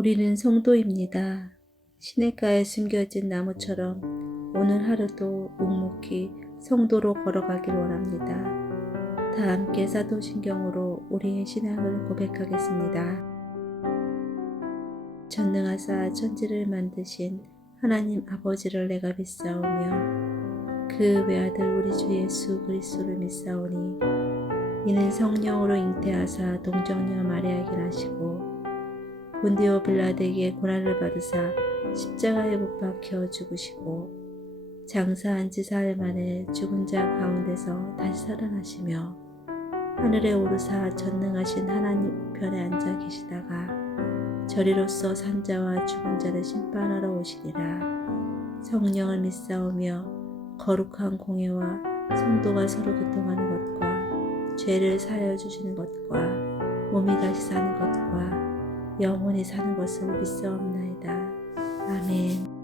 우리는 성도입니다. 시냇가에 숨겨진 나무처럼 오늘 하루도 묵묵히 성도로 걸어가길 원합니다. 다 함께 사도신경으로 우리의 신앙을 고백하겠습니다. 전능하사 천지를 만드신 하나님 아버지를 내가 믿사오며 그 외아들 우리 주 예수 그리스도를 믿사오니 이는 성령으로 잉태하사 동정녀 마리아에게 나시고 본디오 빌라드에게 고난을 받으사 십자가에 못 박혀 죽으시고 장사한 지 사흘 만에 죽은 자 가운데서 다시 살아나시며 하늘에 오르사 전능하신 하나님 우편에 앉아 계시다가 저리로서 산자와 죽은 자를 심판하러 오시리라. 성령을 믿사오며 거룩한 공예와 성도가 서로 교통하는 것과 죄를 사하여 주시는 것과 몸이 다시 사는 것과 영원히 사는 것을 믿사옵나이다. 아멘.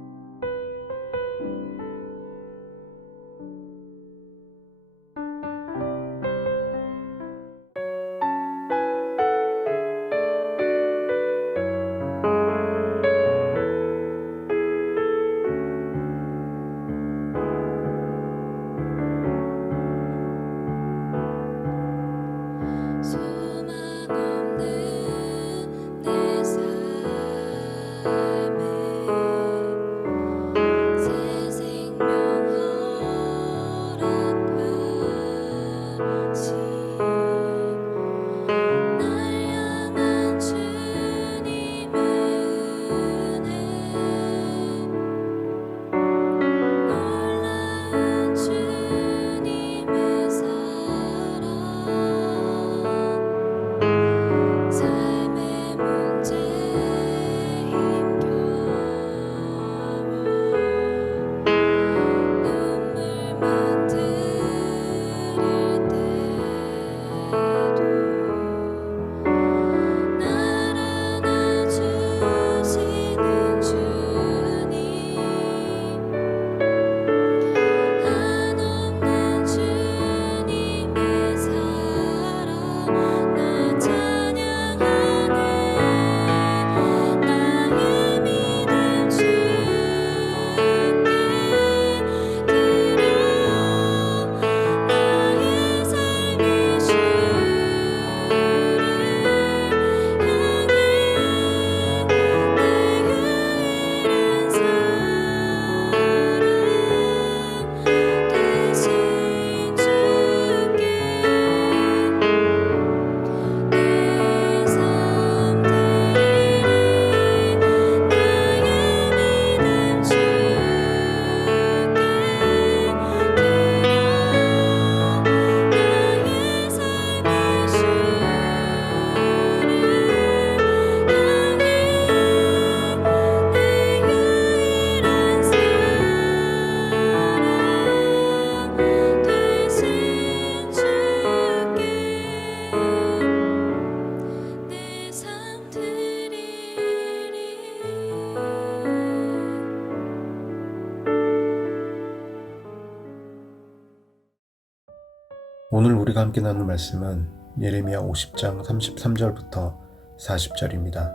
오늘 우리가 함께 나눌 말씀은 예레미야 50장 33절부터 40절입니다.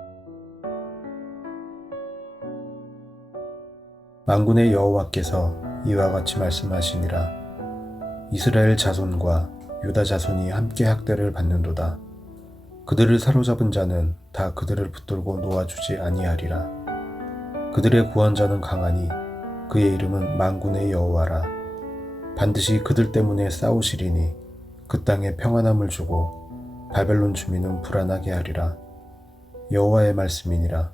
만군의 여호와께서 이와 같이 말씀하시니라. 이스라엘 자손과 유다 자손이 함께 학대를 받는도다. 그들을 사로잡은 자는 다 그들을 붙들고 놓아주지 아니하리라. 그들의 구원자는 강하니 그의 이름은 만군의 여호와라. 반드시 그들 때문에 싸우시리니 그 땅에 평안함을 주고 바벨론 주민은 불안하게 하리라. 여호와의 말씀이니라.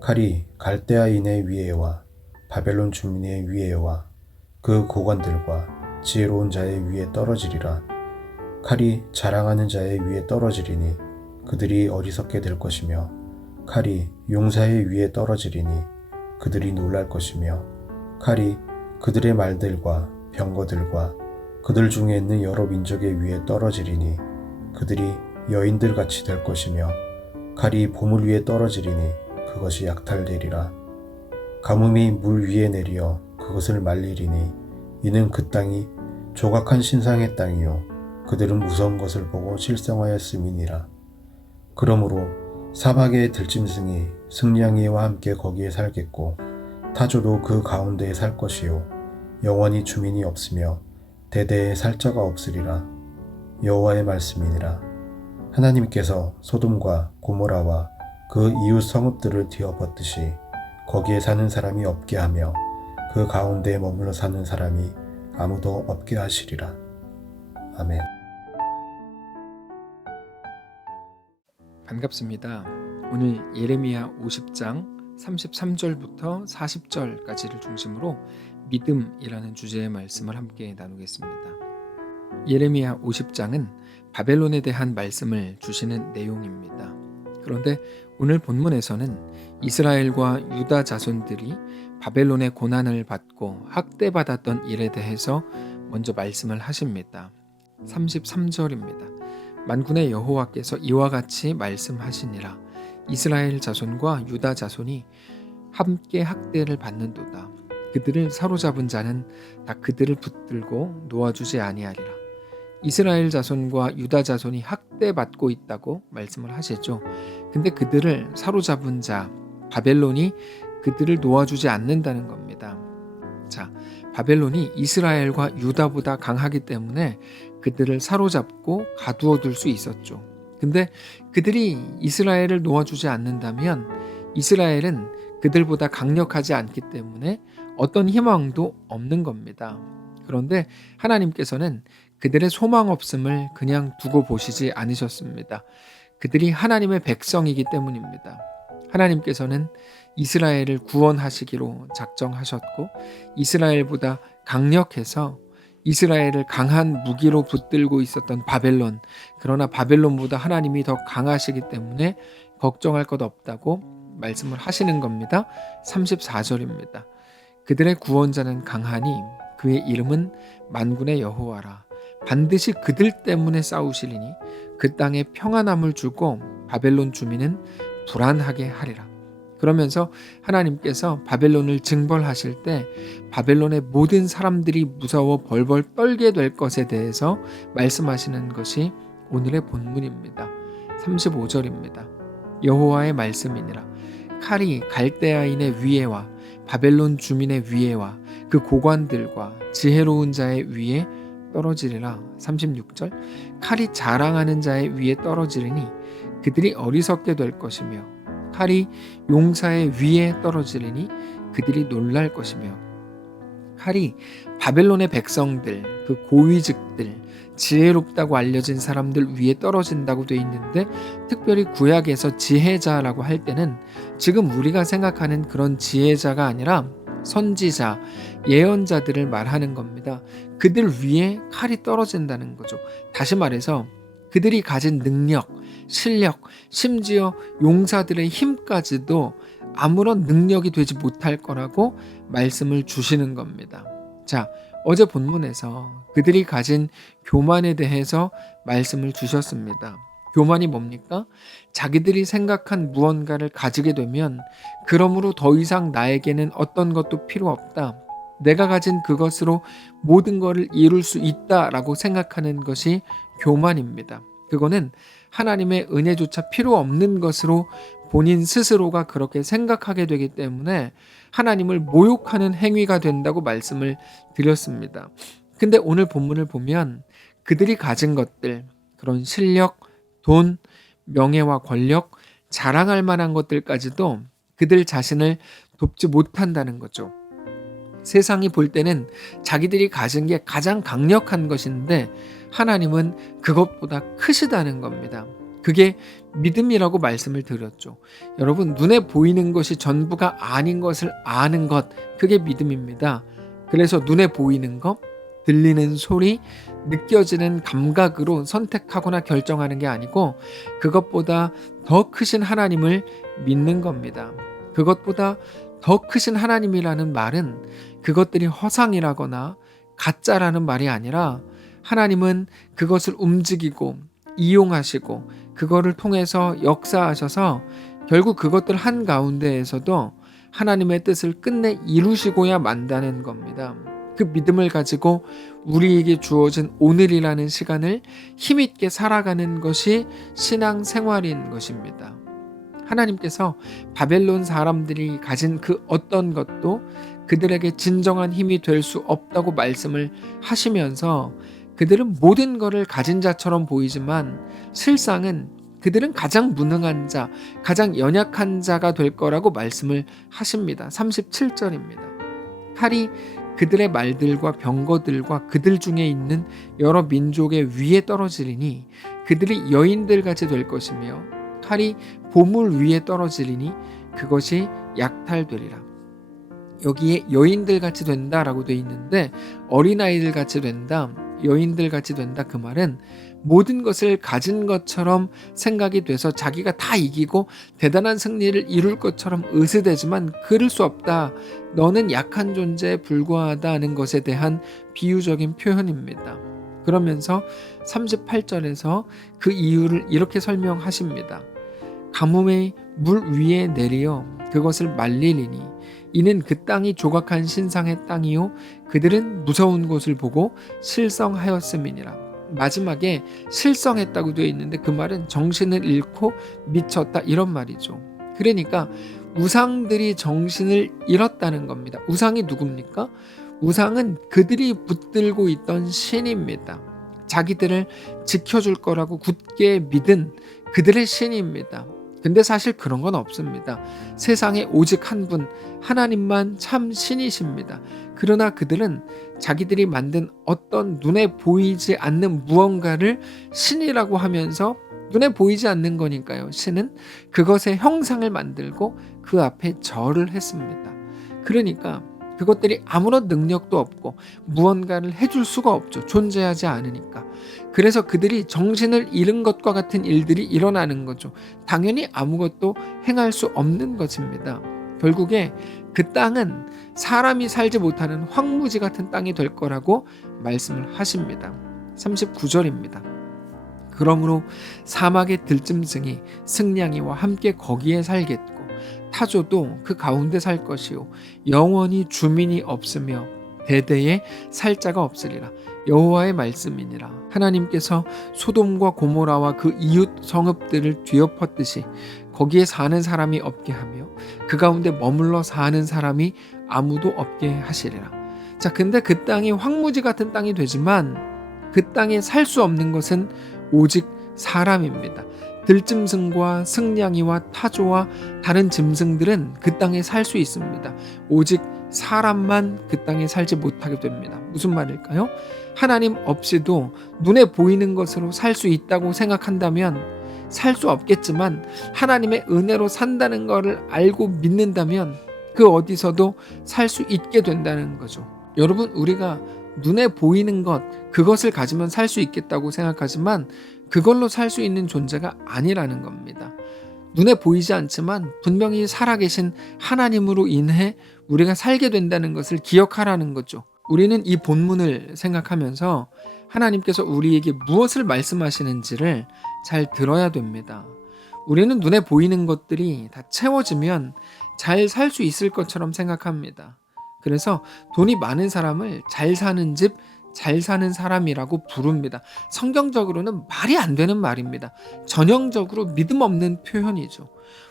칼이 갈대아인의 위에와 바벨론 주민의 위에와 그 고관들과 지혜로운 자의 위에 떨어지리라. 칼이 자랑하는 자의 위에 떨어지리니 그들이 어리석게 될 것이며 칼이 용사의 위에 떨어지리니 그들이 놀랄 것이며 칼이 그들의 말들과 병거들과 그들 중에 있는 여러 민족의 위에 떨어지리니 그들이 여인들 같이 될 것이며 칼이 보물 위에 떨어지리니 그것이 약탈되리라. 가뭄이 물 위에 내리어 그것을 말리리니 이는 그 땅이 조각한 신상의 땅이요 그들은 무서운 것을 보고 실성하였음이니라. 그러므로 사막의 들짐승이 승냥이와 함께 거기에 살겠고 타조도 그 가운데에 살 것이요 영원히 주민이 없으며 대대에 살 자가 없으리라. 여호와의 말씀이니라. 하나님께서 소돔과 고모라와 그 이웃 성읍들을 뒤엎었듯이 거기에 사는 사람이 없게 하며 그 가운데에 머물러 사는 사람이 아무도 없게 하시리라. 아멘. 반갑습니다. 오늘 예레미야 50장 33절부터 40절까지를 중심으로 믿음이라는 주제의 말씀을 함께 나누겠습니다. 예레미야 50장은 바벨론에 대한 말씀을 주시는 내용입니다. 그런데 오늘 본문에서는 이스라엘과 유다 자손들이 바벨론의 고난을 받고 학대받았던 일에 대해서 먼저 말씀을 하십니다. 33절입니다. 만군의 여호와께서 이와 같이 말씀하시니라. 이스라엘 자손과 유다 자손이 함께 학대를 받는도다. 그들을 사로잡은 자는 다 그들을 붙들고 놓아주지 아니하리라. 이스라엘 자손과 유다 자손이 학대받고 있다고 말씀을 하시죠. 근데 그들을 사로잡은 자 바벨론이 그들을 놓아주지 않는다는 겁니다. 자, 바벨론이 이스라엘과 유다보다 강하기 때문에 그들을 사로잡고 가두어둘 수 있었죠. 근데 그들이 이스라엘을 놓아주지 않는다면 이스라엘은 그들보다 강력하지 않기 때문에 어떤 희망도 없는 겁니다. 그런데 하나님께서는 그들의 소망 없음을 그냥 두고 보시지 않으셨습니다. 그들이 하나님의 백성이기 때문입니다. 하나님께서는 이스라엘을 구원하시기로 작정하셨고 이스라엘보다 강력해서 이스라엘을 강한 무기로 붙들고 있었던 바벨론, 그러나 바벨론보다 하나님이 더 강하시기 때문에 걱정할 것 없다고 말씀을 하시는 겁니다. 34절입니다. 그들의 구원자는 강하니 그의 이름은 만군의 여호와라. 반드시 그들 때문에 싸우시리니 그 땅에 평안함을 주고 바벨론 주민은 불안하게 하리라. 그러면서 하나님께서 바벨론을 징벌하실 때 바벨론의 모든 사람들이 무서워 벌벌 떨게 될 것에 대해서 말씀하시는 것이 오늘의 본문입니다. 35절입니다. 여호와의 말씀이니라. 칼이 갈대아인의 위에와 바벨론 주민의 위에와 그 고관들과 지혜로운 자의 위에 떨어지리라. 36절. 칼이 자랑하는 자의 위에 떨어지리니 그들이 어리석게 될 것이며 칼이 용사의 위에 떨어지리니 그들이 놀랄 것이며 칼이 바벨론의 백성들, 그 고위직들, 지혜롭다고 알려진 사람들 위에 떨어진다고 돼 있는데 특별히 구약에서 지혜자라고 할 때는 지금 우리가 생각하는 그런 지혜자가 아니라 선지자, 예언자들을 말하는 겁니다. 그들 위에 칼이 떨어진다는 거죠. 다시 말해서 그들이 가진 능력, 실력, 심지어 용사들의 힘까지도 아무런 능력이 되지 못할 거라고 말씀을 주시는 겁니다. 자, 어제 본문에서 그들이 가진 교만에 대해서 말씀을 주셨습니다. 교만이 뭡니까? 자기들이 생각한 무언가를 가지게 되면 그러므로 더 이상 나에게는 어떤 것도 필요 없다. 내가 가진 그것으로 모든 것을 이룰 수 있다라고 생각하는 것이 교만입니다. 그거는 하나님의 은혜조차 필요 없는 것으로 본인 스스로가 그렇게 생각하게 되기 때문에 하나님을 모욕하는 행위가 된다고 말씀을 드렸습니다. 근데 오늘 본문을 보면 그들이 가진 것들, 그런 실력, 돈, 명예와 권력, 자랑할 만한 것들까지도 그들 자신을 돕지 못한다는 거죠. 세상이 볼 때는 자기들이 가진 게 가장 강력한 것인데 하나님은 그것보다 크시다는 겁니다. 그게 믿음이라고 말씀을 드렸죠. 여러분, 눈에 보이는 것이 전부가 아닌 것을 아는 것, 그게 믿음입니다. 그래서 눈에 보이는 것, 들리는 소리, 느껴지는 감각으로 선택하거나 결정하는 게 아니고 그것보다 더 크신 하나님을 믿는 겁니다. 그것보다 더 크신 하나님이라는 말은 그것들이 허상이라거나 가짜라는 말이 아니라 하나님은 그것을 움직이고 이용하시고 그거를 통해서 역사하셔서 결국 그것들 한가운데에서도 하나님의 뜻을 끝내 이루시고야 만다는 겁니다. 그 믿음을 가지고 우리에게 주어진 오늘이라는 시간을 힘있게 살아가는 것이 신앙생활인 것입니다. 하나님께서 바벨론 사람들이 가진 그 어떤 것도 그들에게 진정한 힘이 될 수 없다고 말씀을 하시면서 그들은 모든 것을 가진 자처럼 보이지만 실상은 그들은 가장 무능한 자, 가장 연약한 자가 될 거라고 말씀을 하십니다. 37절입니다. 칼이 그들의 말들과 병거들과 그들 중에 있는 여러 민족의 위에 떨어지리니 그들이 여인들같이 될 것이며 칼이 보물 위에 떨어지리니 그것이 약탈되리라. 여기에 여인들같이 된다라고 되어 있는데 어린아이들같이 된다, 여인들같이 된다, 그 말은 모든 것을 가진 것처럼 생각이 돼서 자기가 다 이기고 대단한 승리를 이룰 것처럼 의스대지만 그럴 수 없다, 너는 약한 존재에 불과하다 하는 것에 대한 비유적인 표현입니다. 그러면서 38절에서 그 이유를 이렇게 설명하십니다. 가뭄의 물 위에 내리어 그것을 말리리니 이는 그 땅이 조각한 신상의 땅이요 그들은 무서운 곳을 보고 실성하였음이니라. 마지막에 실성했다고 되어 있는데 그 말은 정신을 잃고 미쳤다 이런 말이죠. 그러니까 우상들이 정신을 잃었다는 겁니다. 우상이 누굽니까? 우상은 그들이 붙들고 있던 신입니다. 자기들을 지켜줄 거라고 굳게 믿은 그들의 신입니다. 근데 사실 그런 건 없습니다. 세상에 오직 한 분, 하나님만 참 신이십니다. 그러나 그들은 자기들이 만든 어떤 눈에 보이지 않는 무언가를 신이라고 하면서 눈에 보이지 않는 거니까요. 신은 그것의 형상을 만들고 그 앞에 절을 했습니다. 그러니까 그것들이 아무런 능력도 없고 무언가를 해줄 수가 없죠. 존재하지 않으니까. 그래서 그들이 정신을 잃은 것과 같은 일들이 일어나는 거죠. 당연히 아무것도 행할 수 없는 것입니다. 결국에 그 땅은 사람이 살지 못하는 황무지 같은 땅이 될 거라고 말씀을 하십니다. 39절입니다. 그러므로 사막의 들짐승이 승냥이와 함께 거기에 살겠고 타조도 그 가운데 살 것이요 영원히 주민이 없으며 대대에 살 자가 없으리라. 여호와의 말씀이니라. 하나님께서 소돔과 고모라와 그 이웃 성읍들을 뒤엎었듯이 거기에 사는 사람이 없게 하며 그 가운데 머물러 사는 사람이 아무도 없게 하시리라. 자, 근데 그 땅이 황무지 같은 땅이 되지만 그 땅에 살 수 없는 것은 오직 사람입니다. 들짐승과 승냥이와 타조와 다른 짐승들은 그 땅에 살 수 있습니다. 오직 사람만 그 땅에 살지 못하게 됩니다. 무슨 말일까요? 하나님 없이도 눈에 보이는 것으로 살 수 있다고 생각한다면 살 수 없겠지만 하나님의 은혜로 산다는 것을 알고 믿는다면 그 어디서도 살 수 있게 된다는 거죠. 여러분, 우리가 눈에 보이는 것, 그것을 가지면 살 수 있겠다고 생각하지만 그걸로 살 수 있는 존재가 아니라는 겁니다. 눈에 보이지 않지만 분명히 살아계신 하나님으로 인해 우리가 살게 된다는 것을 기억하라는 거죠. 우리는 이 본문을 생각하면서 하나님께서 우리에게 무엇을 말씀하시는지를 잘 들어야 됩니다. 우리는 눈에 보이는 것들이 다 채워지면 잘 살 수 있을 것처럼 생각합니다. 그래서 돈이 많은 사람을 잘 사는 집, 잘 사는 사람이라고 부릅니다. 성경적으로는 말이 안 되는 말입니다. 전형적으로 믿음 없는 표현이죠.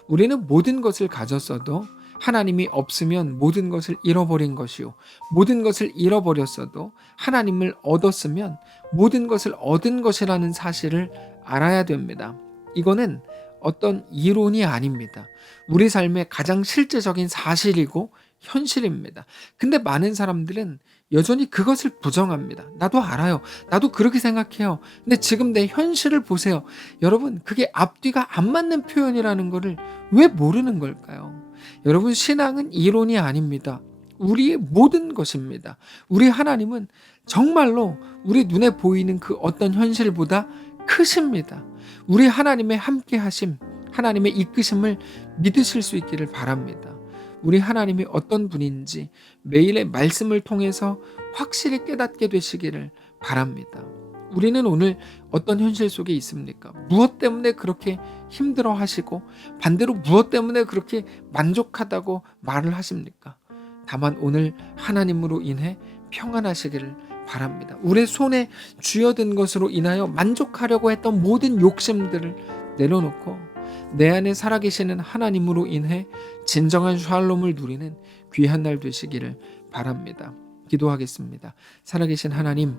우리는 모든 것을 가졌어도 하나님이 없으면 모든 것을 잃어버린 것이요, 모든 것을 잃어버렸어도 하나님을 얻었으면 모든 것을 얻은 것이라는 사실을 알아야 됩니다. 이거는 어떤 이론이 아닙니다. 우리 삶의 가장 실제적인 사실이고 현실입니다. 근데 많은 사람들은 여전히 그것을 부정합니다. 나도 알아요. 나도 그렇게 생각해요. 근데 지금 내 현실을 보세요. 여러분, 그게 앞뒤가 안 맞는 표현이라는 것을 왜 모르는 걸까요? 여러분, 신앙은 이론이 아닙니다. 우리의 모든 것입니다. 우리 하나님은 정말로 우리 눈에 보이는 그 어떤 현실보다 크십니다. 우리 하나님의 함께 하심, 하나님의 이끄심을 믿으실 수 있기를 바랍니다. 우리 하나님이 어떤 분인지 매일의 말씀을 통해서 확실히 깨닫게 되시기를 바랍니다. 우리는 오늘 어떤 현실 속에 있습니까? 무엇 때문에 그렇게 힘들어 하시고 반대로 무엇 때문에 그렇게 만족하다고 말을 하십니까? 다만 오늘 하나님으로 인해 평안하시기를 바랍니다. 우리 손에 쥐어든 것으로 인하여 만족하려고 했던 모든 욕심들을 내려놓고 내 안에 살아계시는 하나님으로 인해 진정한 샬롬을 누리는 귀한 날 되시기를 바랍니다. 기도하겠습니다. 살아계신 하나님,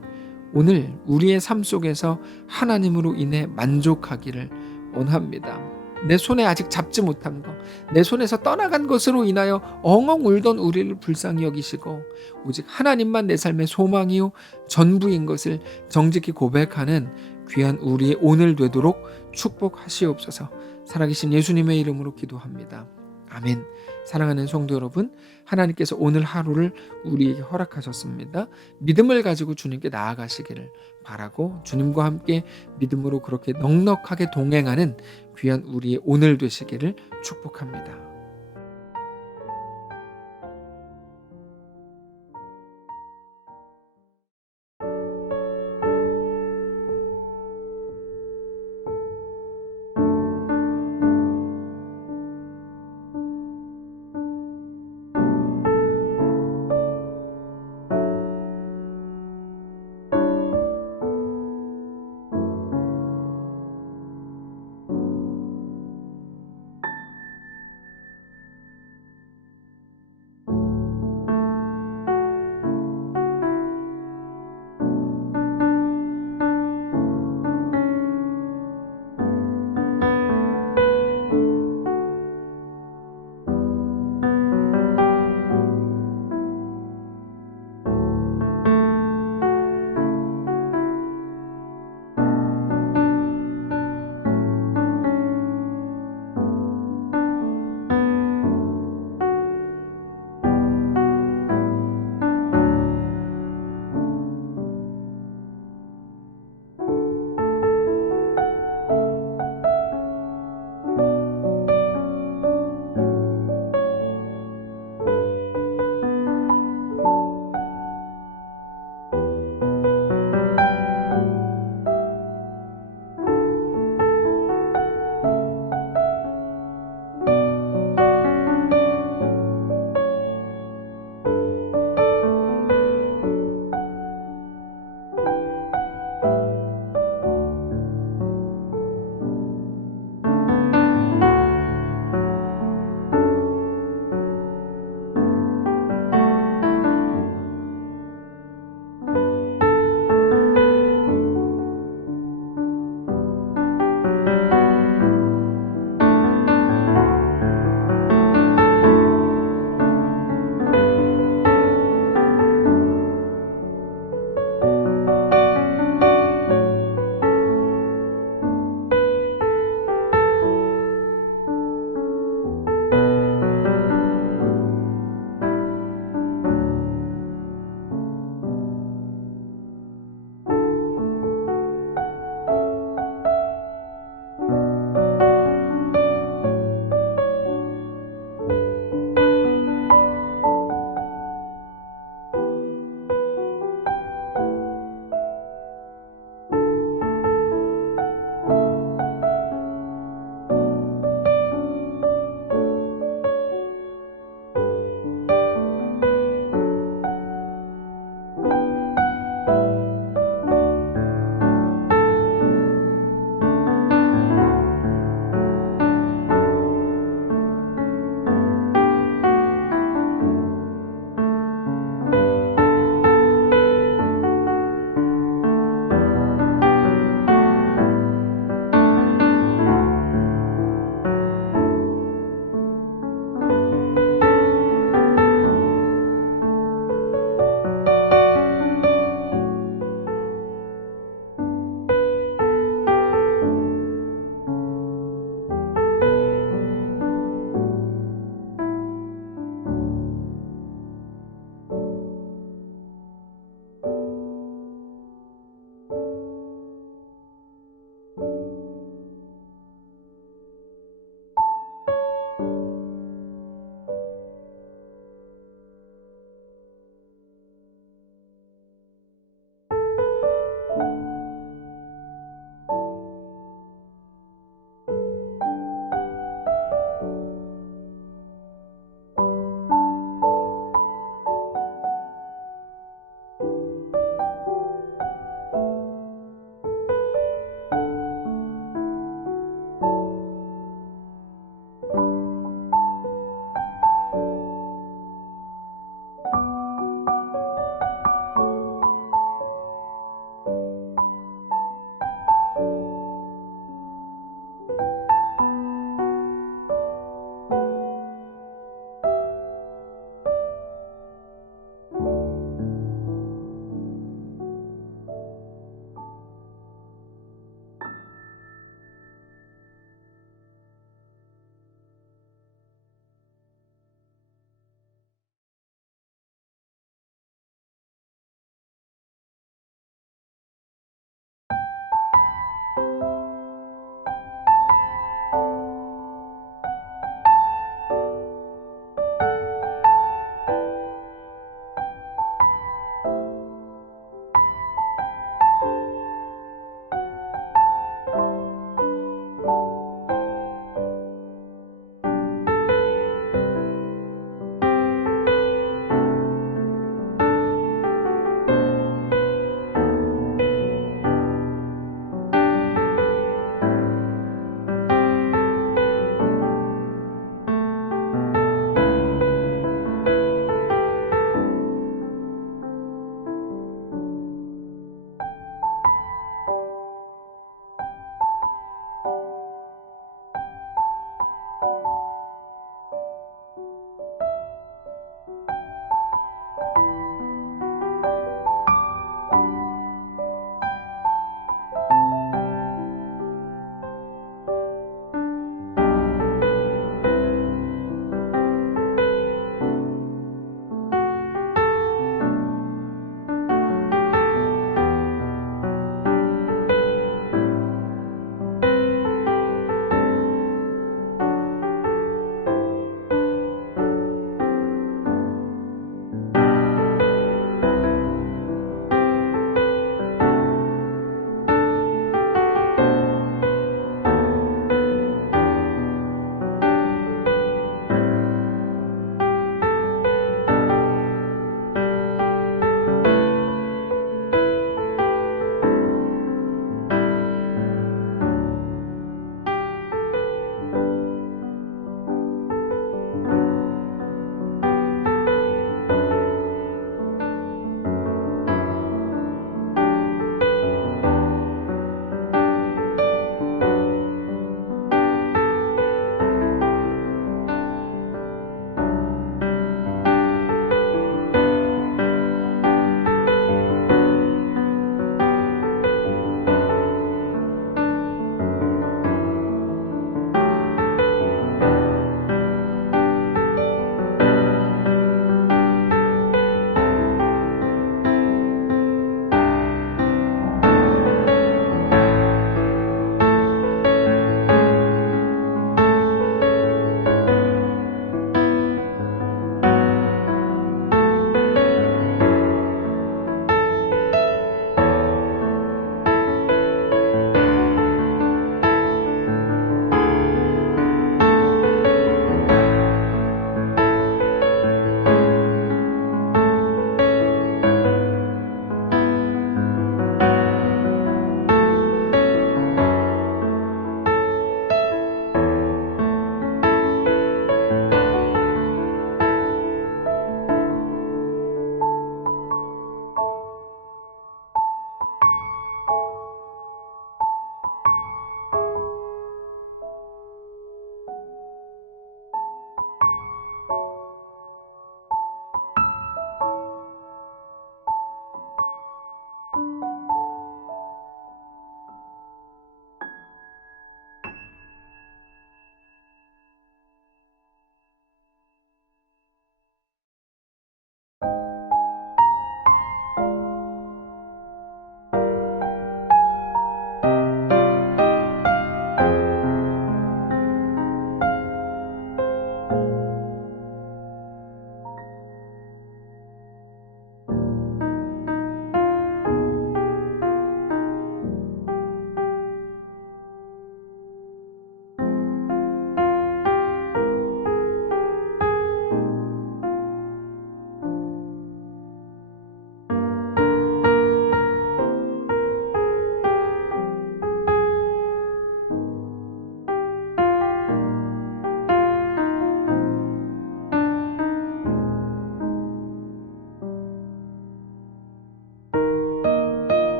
오늘 우리의 삶 속에서 하나님으로 인해 만족하기를 원합니다. 내 손에 아직 잡지 못한 것, 내 손에서 떠나간 것으로 인하여 엉엉 울던 우리를 불쌍히 여기시고 오직 하나님만 내 삶의 소망이요 전부인 것을 정직히 고백하는 귀한 우리의 오늘 되도록 축복하시옵소서. 살아계신 예수님의 이름으로 기도합니다. 아멘. 사랑하는 성도 여러분, 하나님께서 오늘 하루를 우리에게 허락하셨습니다. 믿음을 가지고 주님께 나아가시기를 바라고 주님과 함께 믿음으로 그렇게 넉넉하게 동행하는 귀한 우리의 오늘 되시기를 축복합니다.